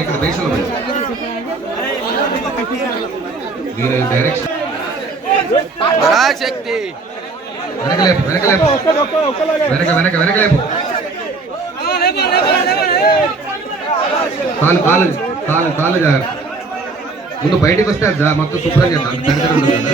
ఇక్కడ దేశంలో దీని డైరెక్షన్ పరాశక్తి. వెనకలేపు వెనకలేపు వెనక వెనక వెనకలేపు కాలు కాలు కాలు కాలు జాగ్రత్త ముందు బయటకు వస్తే మొత్తం శుభ్రం చేద్దాం అంత దరిద్రం ఉంటుంది కదా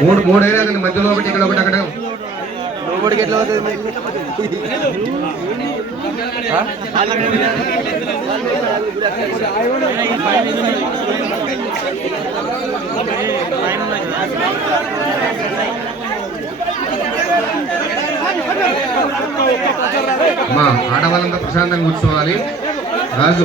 మూడు మూడు అయినా కానీ మధ్యలో ఒకటి ఇక్కడ ఒకటి అక్కడ లోపలికి ఎట్లా అవుతుంది మా ఆడవాళ్ళంతా ప్రశాంతంగా కూర్చోవాలి. రాజు.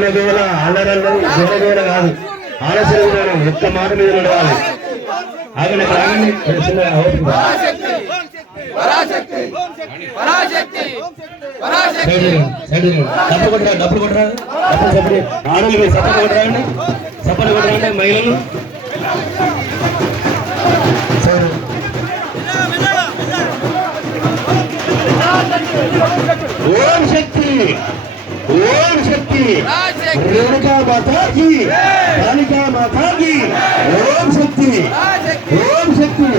తల్లిని గోరగోల అల్లరల్లు గోరగోల కాదు. ఆలస్యం విధానం ఒక్క మాట మీద నడవాలి. ఆగండి ఆగండి డబ్బులు కొట్టరా కొట్టరా? ఆడలు సపోర్ట్ కొట్టరండి సపోర్ట్ మహిళలు? శక్తి రేణుకా మాతాకి కాళికా మాతాకి ఓం శక్తి. పరాశక్తి ఓం శక్తి.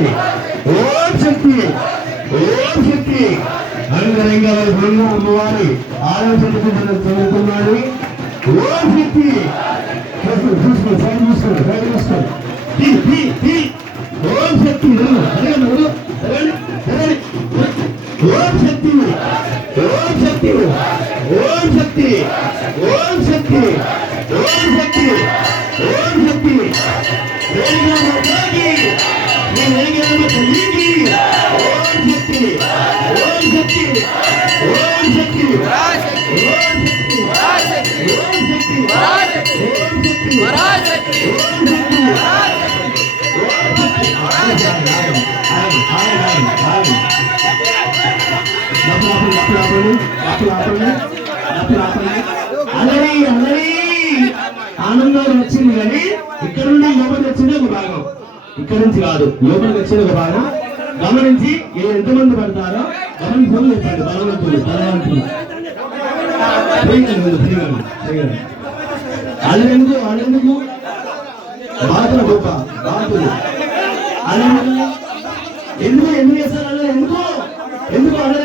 ఓం శక్తి. ఓం శక్తి. అనుగరంగా బ్రహ్మ అమ్మవారి ఆలోచన చదువుతున్నాడు ఓం శక్తి. చూసుకో చూసుకో సైడ్ చూసుకో సైడ్ చూసుకో. తీ, తీ, తీ. ఓం శక్తి. నువ్వు అడగండి నువ్వు అడగండి అడగండి ఓం శక్తి ఓం శక్తి ఓం శక్తి ఓం శక్తి ఓం శక్తి ఓం శక్తి రేణుకా మాతాకి నీ రేణుకా తల్లికి ఓం శక్తి ఓం శక్తి ఓం శక్తి పరాశక్తి ఓం శక్తి పరాశక్తి ఓం శక్తి పరాశక్తి ఓం శక్తి పరాశక్తి ఓం శక్తి ఆనందం వచ్చింది కానీ ఇక్కడ నుండి లోపలికి వచ్చింది ఒక భాగం. ఇక్కడ నుంచి కాదు లోపలికి వచ్చింది ఒక భాగం. గమనించి ఏ ఎంతమంది పడతారో గమనించుకొని చెప్పండి బలవంతులు బలవంతులు అల్లెందుకు అల్లెందుకు? బాతులు గొప్ప బాతులు. అల్లెందుకు? ఎందుకు ఎందుకు చేస్తారు అల్లె ఎందుకు? ఎందుకు అల్లె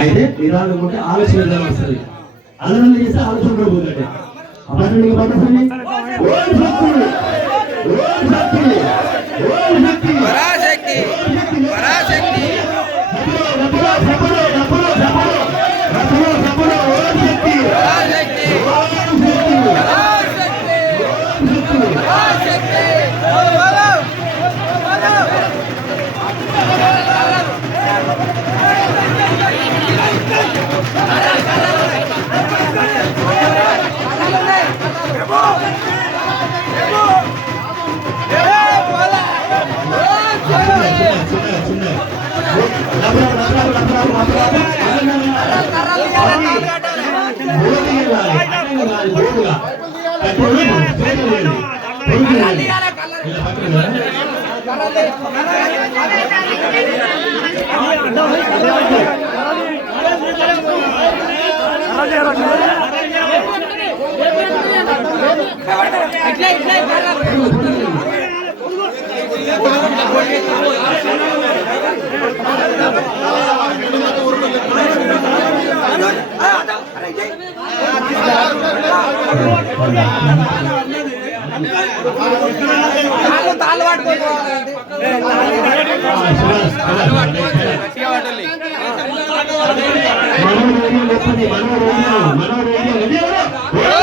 అయితే నిదానం ఉంటే ఆలోచన విధానం వస్తుంది. అల్లెందుకు చేస్తే ఆలోచన కూడా పోతుంటే అప్పుడు పడుతుంది? ఓం శక్తి ఓం శక్తి ఓం తాళ్ళు పట్టుకోవాలి મનોરોગી મનોરોગી મનોરોગી